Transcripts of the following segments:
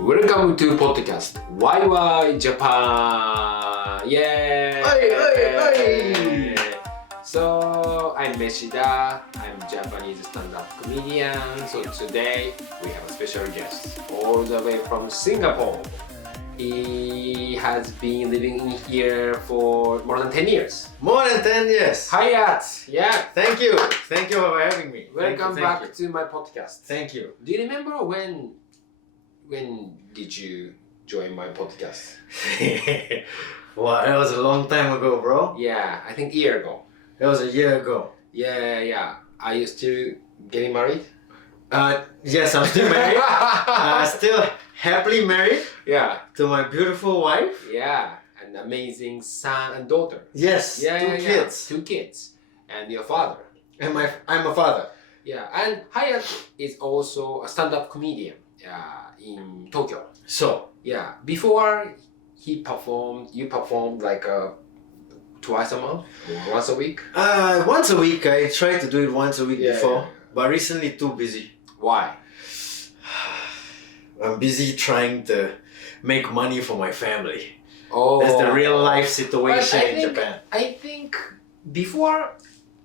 Welcome to podcast YY Japan. Yay! Hey. So I'm Meshida. I'm Japanese stand-up comedian. So today we have a special guest all the way from Singapore. He has been living here for more than 10 years. More than 10 years. Hayat, yeah. Thank you for having me. Welcome Thank back you. to my podcast. Thank you. Do you remember when did you join my podcast? Wow, that was a long time ago, bro. Yeah, I think a year ago. That was a year ago. Yeah. Are you still getting married? Yes, I'm still married. Still happily married Yeah. to my beautiful wife. Yeah. An amazing son and daughter. Yes, two kids. 2 kids. And your father. And I'm a father. Yeah. And Hayat is also a stand-up comedian in Tokyo. So, Yeah. Before you performed like twice a month or once a week? once a week. I tried to do it once a week Yeah, before, yeah. but recently too busy. Why? I'm busy trying to make money for my family. Oh. That's the real life But situation in Japan. I think before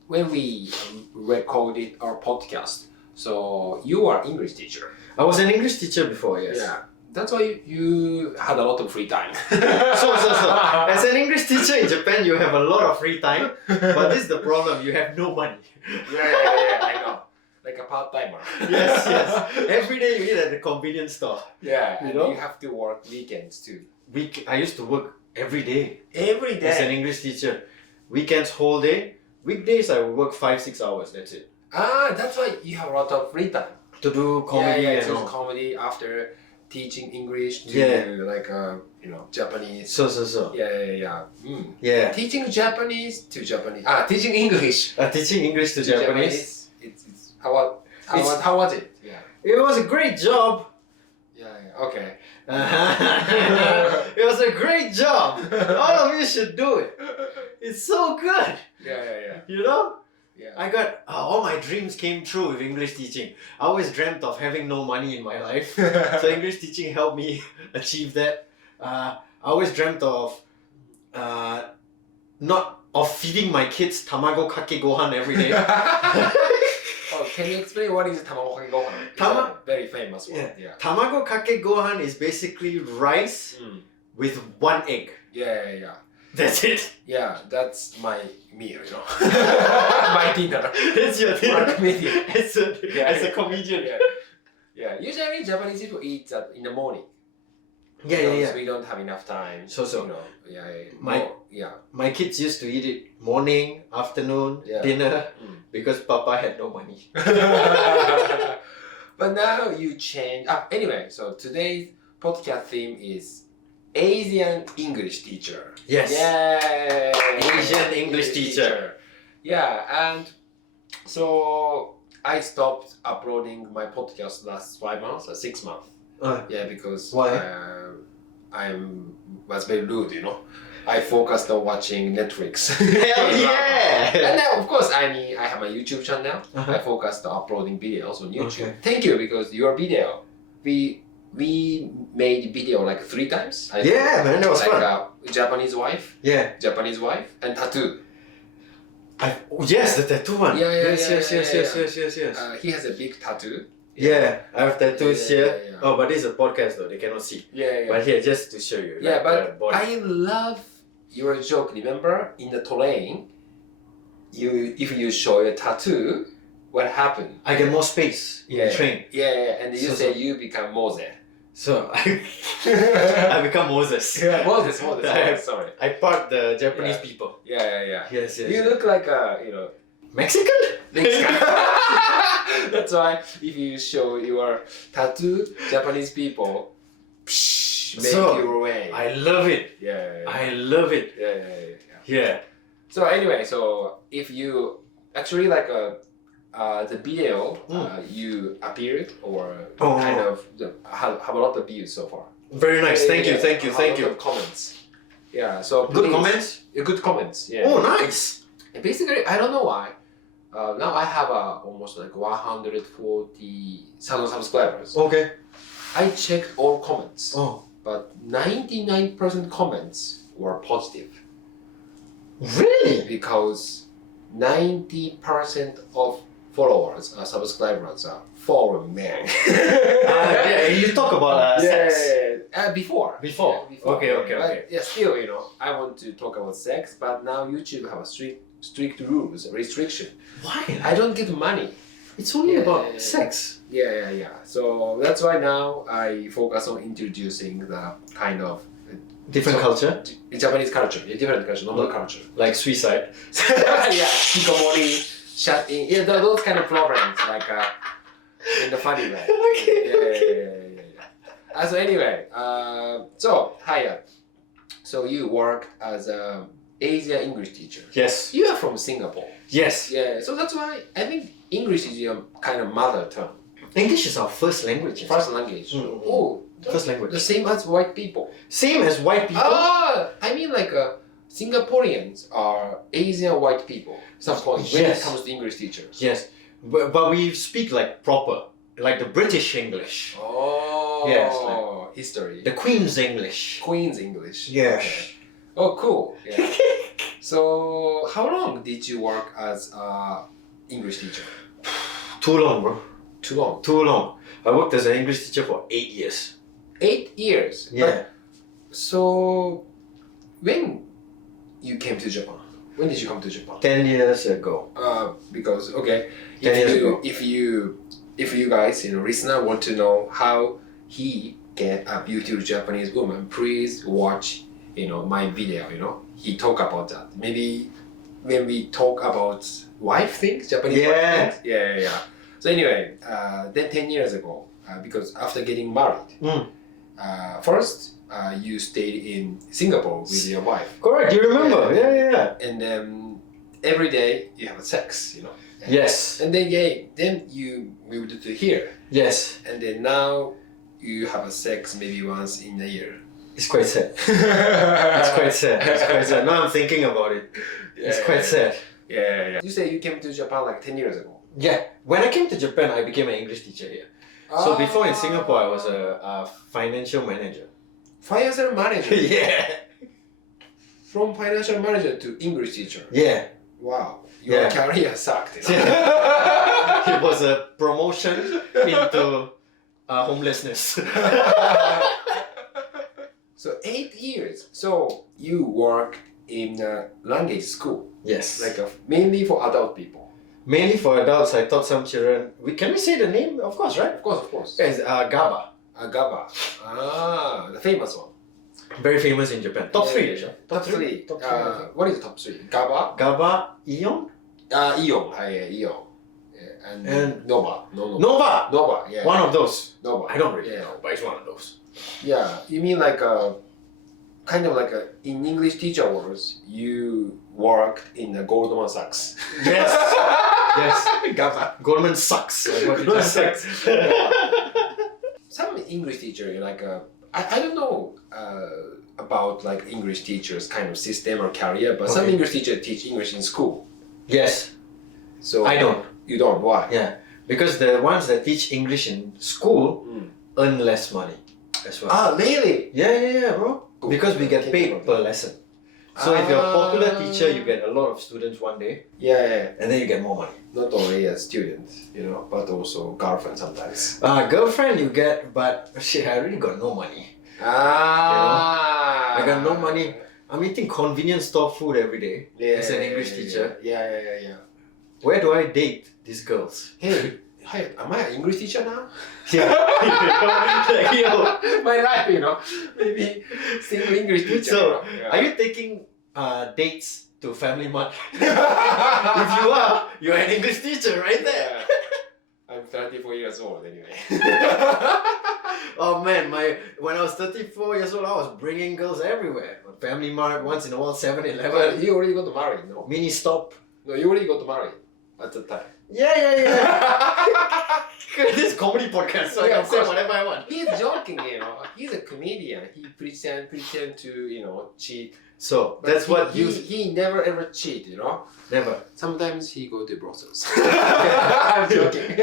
when we recorded our podcast, so you are English teacher. I was an English teacher before, yes. Yeah. That's why you had a lot of free time. So. As an English teacher in Japan, you have a lot of free time, but this is the problem, you have no money. Yeah, I know. Like a part-timer. Yes. Every day you eat at the convenience store. Yeah, You and know? you have to work weekends too. I used to work every day Every as an day. English teacher. Weekends, whole day. Weekdays, I would work 5-6 hours, that's it. That's why you have a lot of free time. To do comedy yeah, and to all. comedy after teaching English to Yeah. Japanese. So. Yeah. Yeah. Teaching Japanese to Japanese. Teaching English Teaching English to to Japanese. It's how was it? Yeah. It was a great job. Yeah. Okay. It was a great job. All of you should do it. It's so good. Yeah. You know? Yeah. I got all my dreams came true with English teaching. I always dreamt of having no money in my life. So English teaching helped me achieve that. I always dreamt of feeding my kids tamago kake gohan every day. Can you explain what is tamago kake gohan? It's a very famous one. Yeah. Tamago kake gohan is basically rice with 1 egg. Yeah. That's it. Yeah, that's my meal, my dinner. That's your For a dinner. comedian. As a comedian. Yeah. Usually Japanese people eat that in the morning. Yeah. Because we don't have enough time. So. My My kids used to eat it morning, afternoon, Yeah. dinner, because Papa had no money. But now you change. Anyway, so today's podcast theme is Asian English teacher. Yes. Yay! Asian English teacher. Yeah, and so I stopped uploading my podcast last 5 months or 6 months. Yeah, because Why? I was very rude, I focused on watching Netflix. Hell yeah! And then of course I have a YouTube channel. Uh-huh. I focused on uploading videos on YouTube. Okay. Thank you, because your video, we made video like 3 times. Yeah, man, that was like fun. Japanese wife, and tattoo. Yes, the tattoo one. Yeah, Yes. He has a big tattoo. Yeah, I have tattoos Yeah. here. Oh, but this is a podcast though, they cannot see. Yeah. But here, just to show you. Yeah, like, but body. I love your joke. Remember in the train, if you show your tattoo, what happened? I get more space in the train. Yeah, and you So- say you become Moses. So I become Moses. Moses. Sorry. I part the Japanese Yeah. people. Yeah. Yes. You look like a Mexican? Mexican. That's why if you show your tattoo, Japanese people make So, your way. I love it. Yeah. I love it. Yeah. Yeah. So anyway, so if you actually like the video you appeared or kind of have a lot of views so far. Very nice. Thank you. A lot of comments. Yeah. So Good please- comments? Good comments. Yeah. Oh, nice. Basically, I don't know why. Now I have almost like 140,000 subscribers. Okay. I checked all comments, Oh, but 99% comments were positive really? because 90% of followers or subscribers are foreign men. Yeah, you talk about sex. Before. Before. Yeah, Okay, okay, But okay. yeah, still, I want to talk about sex, but now YouTube have a strict rules, restriction. Why? I don't get money. It's only Yeah. about sex. Yeah. So that's why now I focus on introducing the kind of Different culture, Japanese culture, different culture, normal culture. like suicide. Yeah, hikomori, shutting, those kind of problems, like in the funny way. Okay. Yeah. So anyway, so Hyatt, so you worked as a Asian English teacher. Yes. You are from Singapore. Yes. Yeah, so that's why I think English is your kind of mother tongue, English is our first language. first language. Mm. Oh, First language. the same as white people. Same as white people. I mean like Singaporeans are Asian white people. Some point when it Yes. comes to English teachers. Yes, but we speak like proper, like the British English, Oh, Yes, history. the Queen's English. Queen's English. Yes. Okay. Oh, cool. Yeah. So, how long did you work as English teacher? Too long, bro. Too long. Too long. I worked as an English teacher for 8 years. 8 years. Yeah. But, so, when you came to Japan? When did you come to Japan? 10 years ago. Because okay, 10 years ago. if you guys, listener want to know how he get a beautiful Japanese woman, please watch, my video. He talk about that. Maybe when we talk about wife things, Japanese Yeah. wife things. Yeah. So anyway, then 10 years ago, because after getting married, Mm. first you stayed in Singapore with your wife. Correct, you remember? Yeah. And then every day you have sex, Yes. And then then you moved to here, Yes. and then now you have a sex maybe once in a year. It's quite sad. It's quite sad. It's quite sad. Now I'm thinking about it. It's quite sad. Yeah. You say you came to Japan like 10 years ago. Yeah. When I came to Japan, I became an English teacher here. So before in Singapore, I was a financial manager. Financial manager. Yeah. From financial manager to English teacher. Yeah. Wow. Your Yeah. career sucked. It was a promotion into homelessness. So 8 years. So you work in a language school, Yes. like mainly for adult people. Mainly for adults, I taught some children. Can we say the name? Of course, right? Of course. It's Gaba. Agaba. The famous one. Very famous in Japan. Top three. Yeah. Top three. Top three. I think. What is the top three? Gaba. Gaba, Ion, Ion. Ion. Yeah. And Nova. Nova. Nova. Yeah. One of those. Nova. I don't really Yeah. know, but it's one of those. Yeah. You mean like kind of like in English teacher words, you worked in a Goldman Sachs. Yes. Yes. Gaba. Goldman sucks. Like what you Goldman just said. Sachs. Some English teacher, like I don't know about like English teachers kind of system or career, but some Okay. English teachers teach English in school. Yes. So I don't. You don't. Why? Yeah. Because the ones that teach English in school Mm. earn less money as well. Ah, really? Yeah, bro. Cool. Because we get Okay, paid okay. per lesson. So if you're a popular teacher, you get a lot of students one day, Yeah. and then you get more money. Not only a student, but also girlfriend sometimes. Girlfriend you get, but shit, I really got no money. Ah. I got no money. I'm eating convenience store food every day as an English teacher. Yeah. Where do I date these girls? Hey, hi, am I an English teacher now? Yeah. Like, yo, My life, maybe single English teacher. So, Yeah. are you taking dates to Family Mart? If you are, you're an English teacher right there. Yeah. I'm 34 years old anyway. Oh man, when I was 34 years old, I was bringing girls everywhere. Family Mart, once in a while, 7-Eleven, But you already got married, no? mini stop. No, you already got married at the time. Yeah. This is comedy podcast, so I Yeah, can of say course. whatever I want. He's joking, He's a comedian. He pretend to, cheat. So But that's what he never ever cheat, never. Sometimes he go to brothels. I'm joking.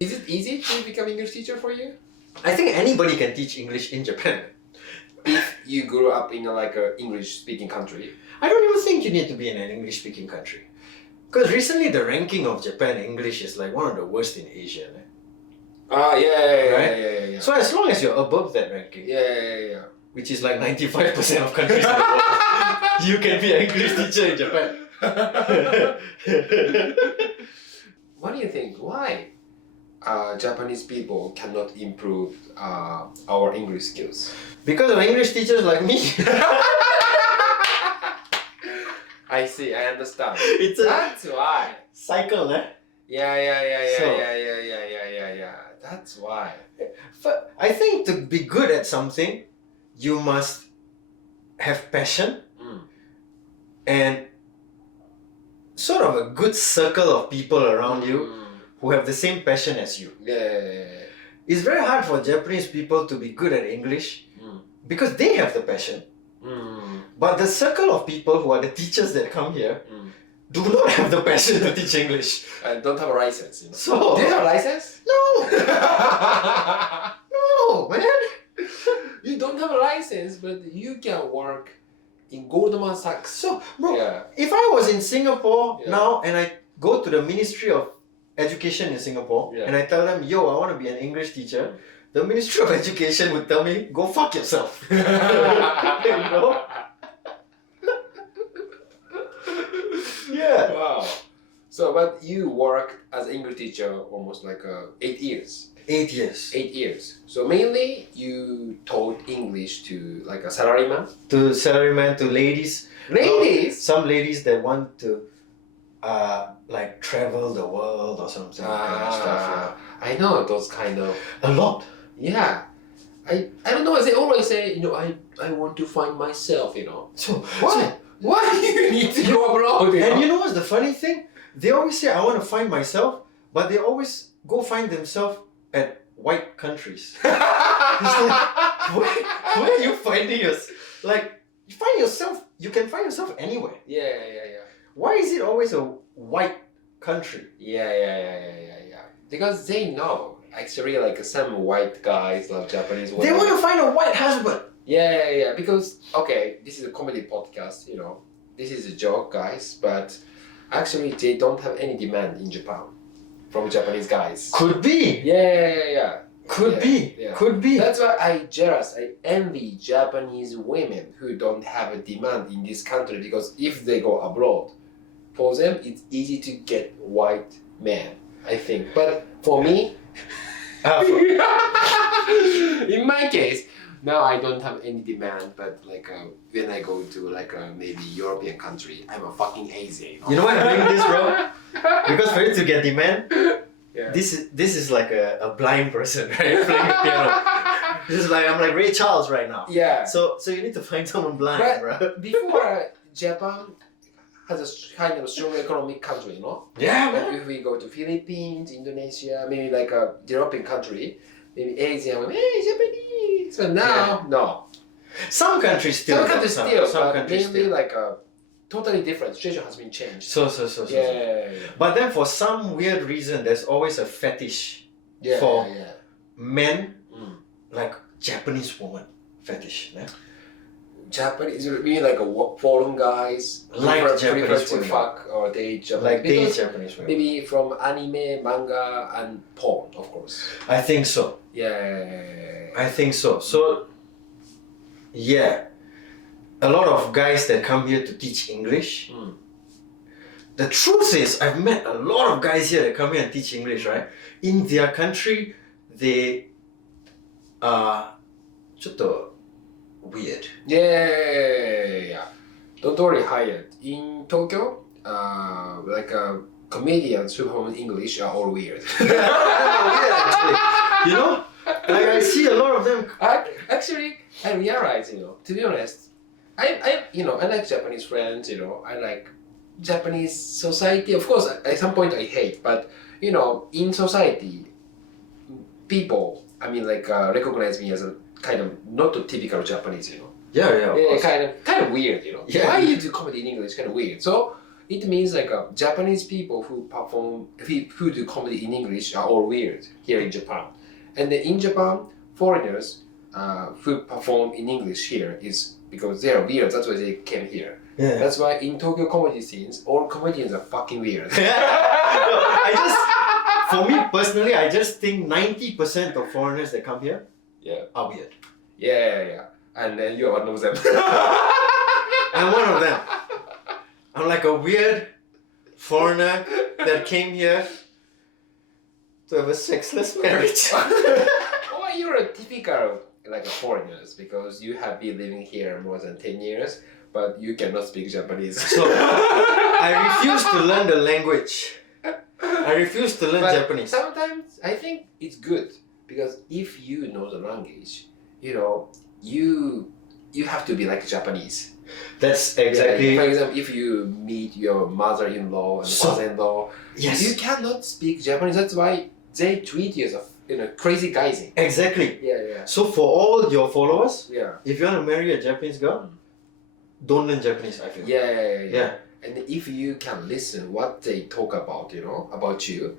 Is it easy to become English teacher for you? I think anybody can teach English in Japan. If you grew up in like a English speaking country. I don't even think you need to be in an English speaking country. Because recently the ranking of Japan English is like one of the worst in Asia. Right? Ah, yeah, Right? yeah. So as long as you're above that ranking, Yeah. which is like 95% of countries in the world, you can be an English teacher in Japan. What do you think? Why Japanese people cannot improve our English skills? Because of English teachers like me. I see, I understand. It's a That's why. cycle, eh? Yeah. So- Yeah. That's why. But I think to be good at something, you must have passion Mm. and sort of a good circle of people around you who have the same passion as you. Yeah. It's very hard for Japanese people to be good at English Mm. because they have the passion. But the circle of people who are the teachers that come here do not have the passion to teach English. I don't have a license, you know. So, Do you have a license? no, no, man. You don't have a license, but you can work in Goldman Sachs. So, bro, Yeah. if I was in Singapore Yeah. now and I go to the Ministry of Education in Singapore Yeah. and I tell them, yo, I want to be an English teacher, the Ministry of Education would tell me, go fuck yourself. You know? Yeah. Wow. So, but you worked as English teacher almost like 8 years. 8 years. 8 years. So mainly you taught English to like a salaryman. To salaryman, to ladies. Ladies. Some ladies that want to like travel the world or something kind of stuff. I know those kind of. Yeah. A lot. Yeah. I don't know. They always say, you know, I want to find myself. You know. So Why? Why do you need to go abroad? You know? and you know what's the funny thing? They always say I want to find myself, but they always go find themselves at white countries. It's like, where are you finding yourself? Like, you can find yourself anywhere. Yeah. Why is it always a white country? Yeah. Because they know actually like some white guys love Japanese women. They want to find a white husband. Yeah. Because okay, this is a comedy podcast. You know, this is a joke, guys. But actually, they don't have any demand in Japan from Japanese guys. Could be. Yeah. Could be. Yeah. Could be. That's why I jealous. I envy Japanese women who don't have a demand in this country because if they go abroad, for them it's easy to get white men. I think, but for me, in my case, now I don't have any demand. But like when I go to like maybe European country, I'm a fucking Asian. You know why I'm doing this, bro? Because for you to get demand, Yeah. this is like a blind person, right? Playing the piano. This is like I'm like Ray Charles right now. Yeah. So you need to find someone blind, But bro. before Japan has a kind of strong economic country, you know. Yeah, Like man. if we go to Philippines, Indonesia, maybe like a European country, maybe Asian, hey Japanese. But now, no. Some countries still. Some countries still, Some but countries mainly still. like a totally different situation has been changed. So. Yeah. But then for some weird reason, there's always a fetish for men, like Japanese woman fetish. Yeah? Japanese, you mean like a foreign guys Like prefer Japanese to women. fuck or date Japanese Like they because Japanese women. maybe from anime, manga, and porn, of course. I think so. Yeah. I think so. So, yeah, a lot of guys that come here to teach English. The truth is, I've met a lot of guys here that come here and teach English, right? In their country, they are ちょっと weird. Yeah. Don't worry, Hyatt. In Tokyo, like comedians who home English are all weird. Weird, actually. You know, like I see a lot of them. Actually, I realize, you know, to be honest, I like Japanese friends, you know, I like Japanese society. Of course, at some point I hate, but you know, in society, people, recognize me as a kind of not a typical Japanese, you know. Yeah, of course. Kind of weird, you know. Yeah. Why you do comedy in English? Kind of weird. So it means like Japanese people who perform, who do comedy in English are all weird here in Japan. And then in Japan, foreigners who perform in English here is because they are weird, that's why they came here. Yeah. That's why in Tokyo comedy scenes, all comedians are fucking weird. For me personally, I just think 90% of foreigners that come here are weird. Yeah. And then you are one of them. I'm one of them. I'm like a weird foreigner that came here to have a sexless marriage. Or you're a typical like a foreigners because you have been living here more than 10 years, but you cannot speak Japanese. So I refuse to learn the language. I refuse to learn Japanese. Sometimes I think it's good because if you know the language, you have to be like Japanese. That's exactly. For example, if you meet your mother-in-law and father-in-law, you cannot speak Japanese. That's why they treat you as a crazy guys. Exactly. Yeah. So for all your followers, if you want to marry a Japanese girl, don't learn Japanese. I feel. Yeah. And if you can listen what they talk about, about you,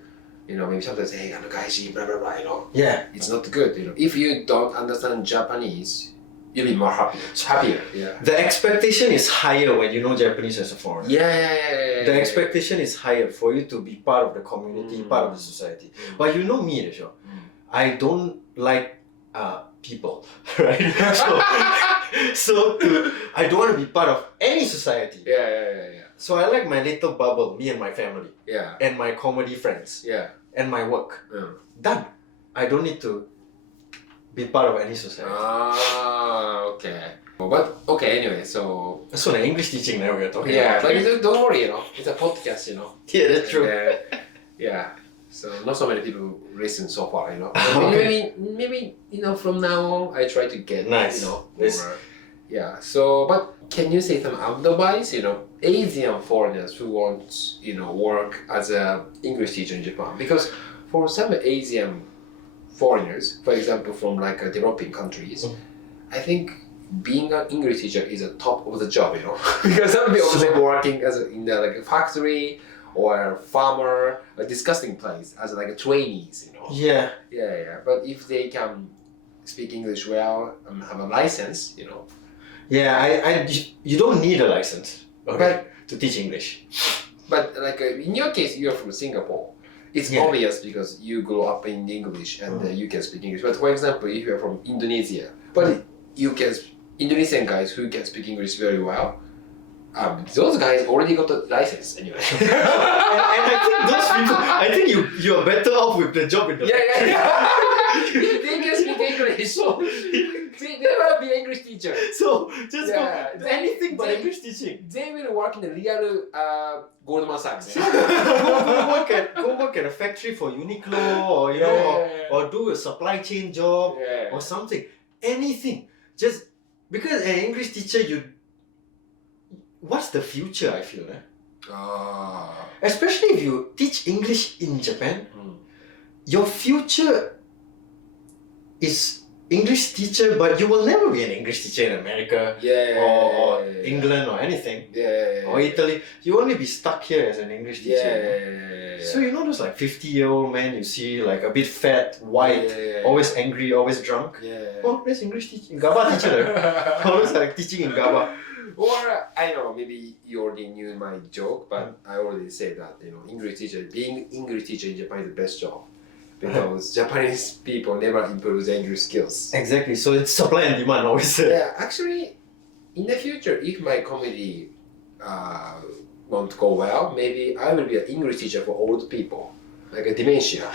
maybe sometimes hey, I'm a gaijin, blah blah blah, Yeah. it's not good. If you don't understand Japanese, you'll be more happier. Yeah. The expectation is higher when you know Japanese as a foreigner. Yeah. The expectation is higher for you to be part of the community, part of the society. But you know me, Risho. I don't like people, right? So I don't want to be part of any society. Yeah. So I like my little bubble, me and my family. Yeah. And my comedy friends. Yeah. And my work. Yeah. Done. I don't need to be part of any society. Okay. But okay, anyway, so the English teaching now we're talking about. about. But don't worry, it's a podcast, Yeah, that's true. Yeah. So not so many people listen so far, Okay. Maybe from now on I try to get nice. more. Nice. Yeah. So but can you say some advice, Asian foreigners who want, work as a English teacher in Japan? Because for some Asian foreigners, for example, from like developing countries, I think being an English teacher is a top of the job, because some people obviously working in a factory or a farmer, a disgusting place as like a trainees, Yeah. But if they can speak English well and have a license, Yeah, you don't need a license to teach English. But like in your case, you're from Singapore. It's obvious because you grew up in English and you can speak English. But for example, if you're from Indonesia, but Indonesian guys who can speak English very well, those guys already got the license anyway. and I think those people, I think you are better off with the job in the Yeah. If they can speak English, so they will be English teacher. So just go anything but they- English teaching. They will work in the real Goldman Sachs. Go work at a factory for Uniqlo or or do a supply chain job or something. Anything. Just because an English teacher, what's the future? I feel, especially if you teach English in Japan, your future is English teacher, but you will never be an English teacher in America or England or anything or Italy. You only be stuck here as an English teacher. So those like 50-year-old men you see, like a bit fat, white, always angry, always drunk. Oh, that's English teaching, Gaba teacher. Always like teaching in Gaba. Or I know maybe you already knew my joke, but I already said that being English teacher in Japan is the best job because Japanese people never improve their English skills. Exactly. So it's supply and demand always. Yeah, actually, in the future, if my comedy won't go well, maybe I will be an English teacher for old people, like a dementia,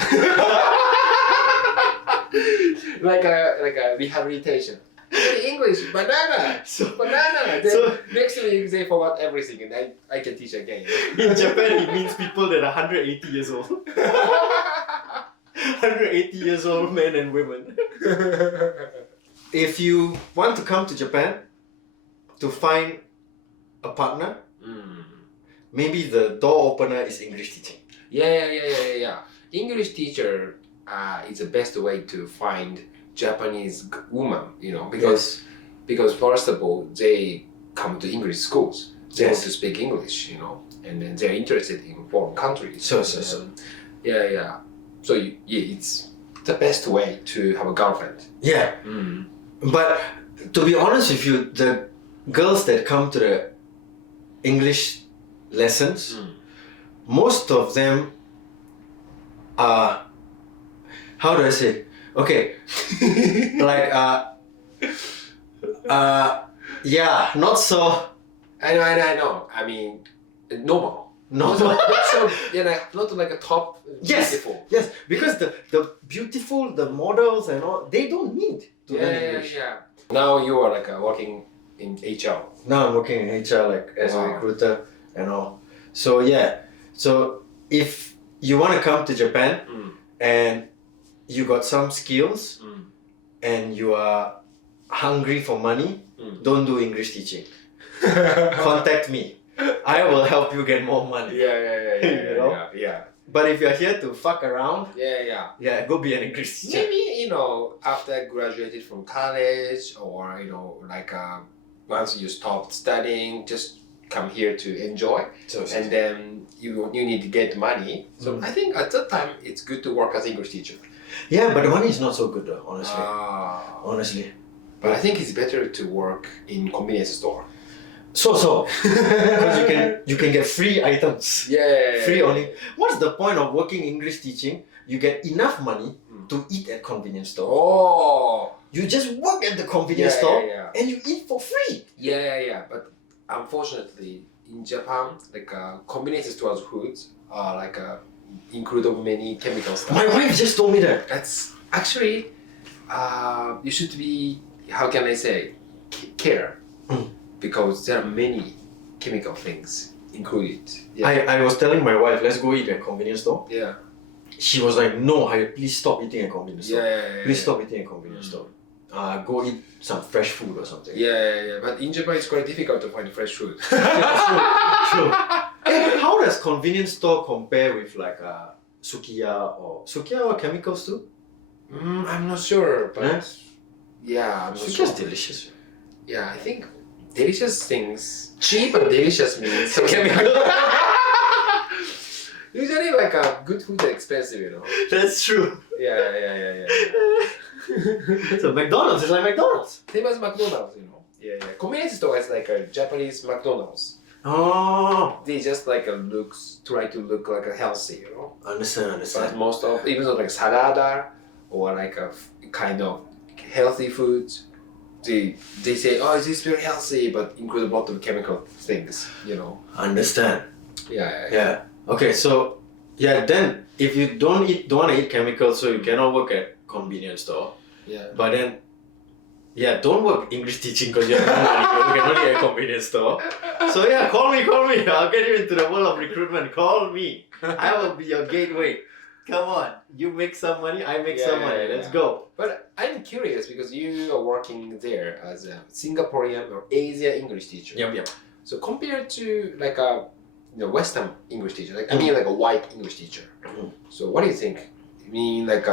like a rehabilitation. English, banana. Then next week they forgot everything and I can teach again. In Japan, it means people that are 180 years old. 180 years old men and women. If you want to come to Japan to find a partner, maybe the door opener is English teaching. Yeah. English teacher is the best way to find Japanese woman, because first of all they come to English schools. they want to speak English, you know, and then they're interested in foreign countries. So. Yeah. So it's the best way to have a girlfriend. Yeah. But to be honest with you, the girls that come to the English lessons, most of them are, how do I say? Okay, like yeah, not so. I know. I mean, normal. No. Not so, not like a top beautiful. Yes, because the beautiful, the models and all, they don't need to learn English. Yeah. Now you are like working in HR. Now I'm working in HR, like as a recruiter and all. So yeah, so if you want to come to Japan and you got some skills and you are hungry for money, don't do English teaching. Contact me. I will help you get more money. Yeah. But if you're here to fuck around, go be an English teacher. Maybe after I graduated from college, or like once you stopped studying, just come here to enjoy, and then you need to get money. So I think at that time it's good to work as English teacher. Yeah, but the money is not so good though, honestly. Honestly. But I think it's better to work in convenience store. So because you can get free items. Free only. What's the point of working English teaching? You get enough money to eat at convenience store. Oh. You just work at the convenience store and you eat for free. Yeah. But unfortunately, in Japan, like convenience stores foods are like include of many chemical stuff. My wife just told me that. That's actually you should be, how can I say, care. Because there are many chemical things included. I was telling my wife, let's go eat at convenience store. Yeah. She was like, no, please stop eating at convenience store. Please stop eating at convenience store. Go eat some fresh food or something. Yeah. But in Japan, it's quite difficult to find fresh food. True. Hey, how does convenience store compare with like Sukiya or chemicals too? I'm not sure, but I'm not Sukiya's sure. delicious. Yeah, I think delicious things, cheap and delicious means some chemical. Usually, like good food is expensive, That's true. Yeah. So McDonald's is like McDonald's. Same as McDonald's, Yeah. Convenience store is like a Japanese McDonald's. Oh. They just like try to look like a healthy, Understand. But most of, even though like salada or like a kind of healthy foods, they say, oh, this is very healthy, but include a lot of chemical things, Understand. Yeah. Okay, so then if you don't want to eat chemicals, so you cannot work at convenience store. Yeah. But then, don't work English teaching because you have no money. You can only at convenience store. So call me. I'll get you into the world of recruitment. Call me. I will be your gateway. Come on, you make some money, I make some money. Let's go. But I'm curious because you are working there as a Singaporean or Asia English teacher. Yep. So compared to like a Western English teacher, like I mean like a white English teacher. So what do you think? I mean like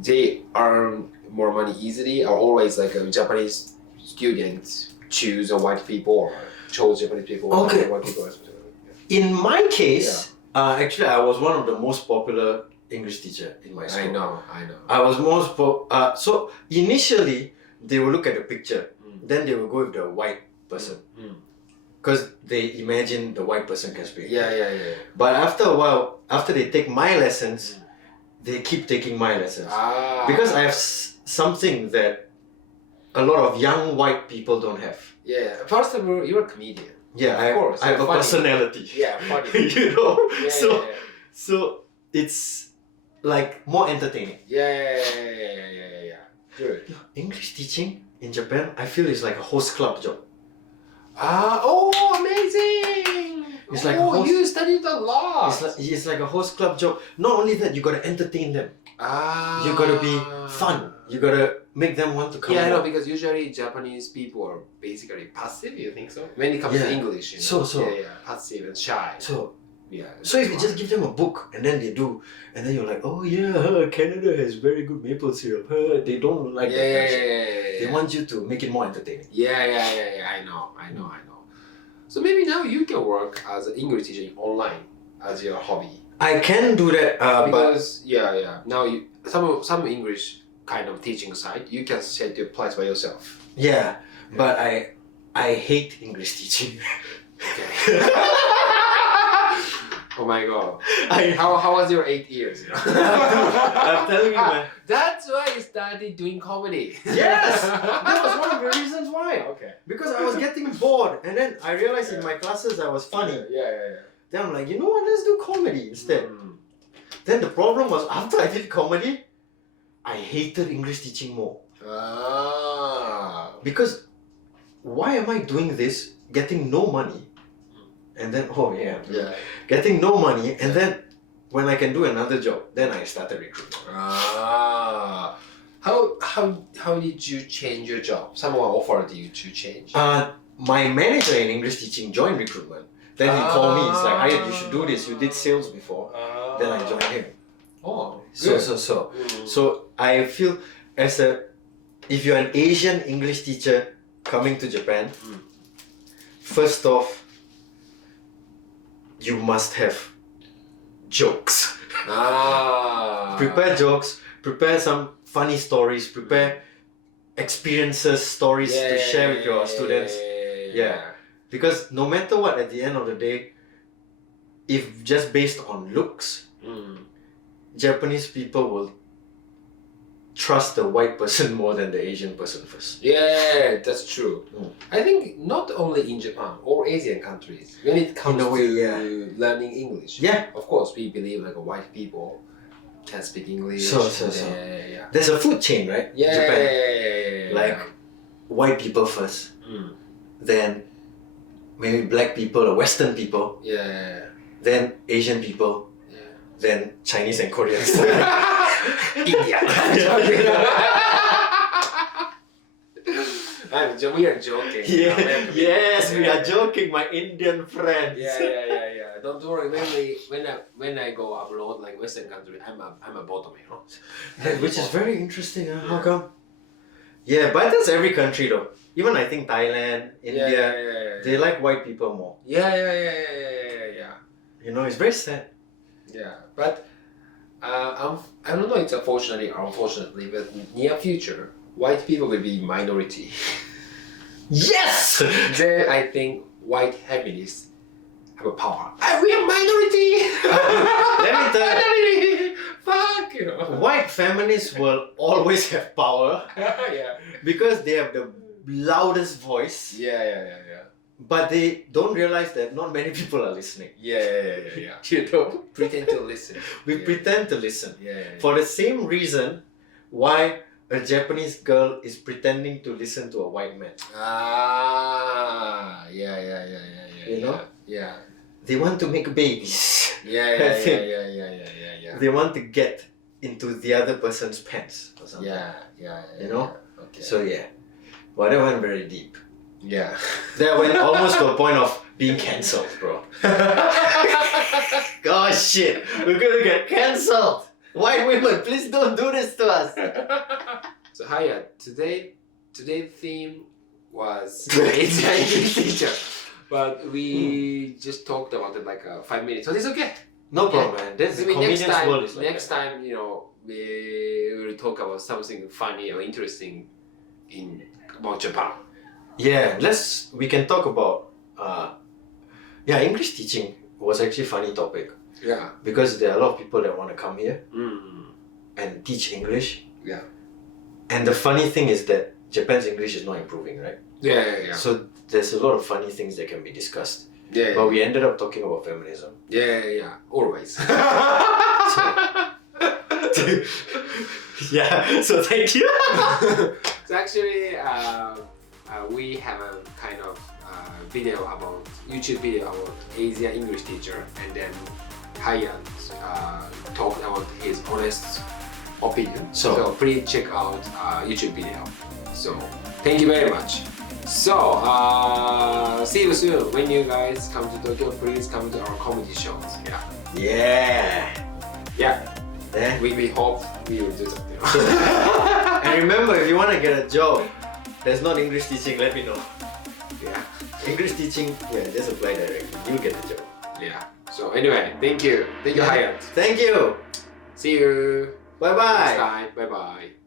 they earn more money easily, or always like a Japanese student choose a white people or chose Japanese people? Okay. White people In my case. Actually, I was one of the most popular English teacher in my school. I know. I was so initially they will look at the picture, then they will go with the white person, because they imagine the white person can speak. Yeah. But after a while, after they take my lessons, they keep taking my lessons because I have something that a lot of young white people don't have. Yeah. First of all, you're a comedian. Yeah, of course. I have a personality. Yeah, funny. So it's like more entertaining. Yeah. Good. English teaching in Japan, I feel it's like a host club job. Amazing! It's like you studied a lot. It's like a host club job. Not only that, you gotta entertain them. You gotta be fun. You gotta make them want to come. Yeah, I know, because usually Japanese people are basically passive. You think so? When it comes to English, passive and shy. So if you just give them a book and then they do, and then you're like, oh yeah, Canada has very good maple syrup. They don't like that. They want you to make it more entertaining. Yeah. I know. So maybe now you can work as an English teacher online as your hobby. I can do that, Because now you some English kind of teaching site you can set your place by yourself. yeah, but I hate English teaching. Okay. Oh my god. I How was your 8 years? I'm telling you, man. That's why you started doing comedy. Yes, that was one of the reasons why. Okay. Because I was getting bored, and then I realized in my classes I was funny. Yeah. Then I'm like, you know what? Let's do comedy instead. Then the problem was after I did comedy, I hated English teaching more. Because why am I doing this, getting no money, and then getting no money, and then when I can do another job, then I started recruiting. How did you change your job? Someone offered you to change. My manager in English teaching joined recruitment. Then he called me. It's like, "Hey, you should do this. You did sales before." Then I joined him. Oh, So I feel if you're an Asian English teacher coming to Japan, first off, you must have jokes. Prepare jokes, prepare some funny stories, prepare experiences, stories to share with your students. Because no matter what, at the end of the day, if just based on looks, Japanese people will trust the white person more than the Asian person first. Yeah, that's true. I think not only in Japan or Asian countries, when it comes to learning English, of course we believe like white people can speak English. There's a food chain, right? Japan. Like white people first, then maybe black people or Western people, then Asian people, then Chinese and Koreans. India. We are joking. Yes, we are joking, my Indian friends. Yeah. Don't worry. When I go abroad, like Western country, I'm a bottom, you know. Which is very interesting. How come? Yeah, but that's every country though. Even I think Thailand, India, they like white people more. Yeah. You know, it's very sad. Yeah, but I don't know. It's unfortunately or unfortunately, but near future, white people will be minority. Yes. Then I think white feminists have a power. We are minority. Let me tell you. Fuck you know. White feminists will always have power. Because they have the loudest voice. Yeah. But they don't realize that not many people are listening. Yeah. You know? Pretend to listen. We pretend to listen. Yeah. For the same reason why a Japanese girl is pretending to listen to a white man. Yeah. You know? Yeah. They want to make babies. Yeah. They want to get into the other person's pants or something. Yeah. You know? Okay. So well, that went very deep. Yeah. That went almost to a point of being cancelled, bro. Oh shit, we're gonna get cancelled. White women, please don't do this to us. So Haya, today theme was English teacher, but we just talked about it like 5 minutes, so it's okay. No problem, man. This Maybe comedian's world is like next time, you know, we will talk about something funny or interesting about Japan. Yeah, we can talk about English teaching was actually a funny topic. Yeah. Because there are a lot of people that want to come here and teach English. Yeah. And the funny thing is that Japan's English is not improving, right? Yeah. So there's a lot of funny things that can be discussed. Yeah. But we ended up talking about feminism. Yeah. Always. So thank you. So actually, we have a kind of YouTube video about Asian English teacher, and then Hyatt talked about his honest opinion. So please check out YouTube video. So thank you very much. So see you soon. When you guys come to Tokyo, please come to our comedy shows. Yeah. We hope we will do something. And remember, if you want to get a job that's not English teaching, let me know. Yeah. English teaching, yeah, just apply directly. You'll get the job. Yeah. So anyway, thank you. Thank you, Hayat. Thank you. See you Bye next bye. time. Bye bye.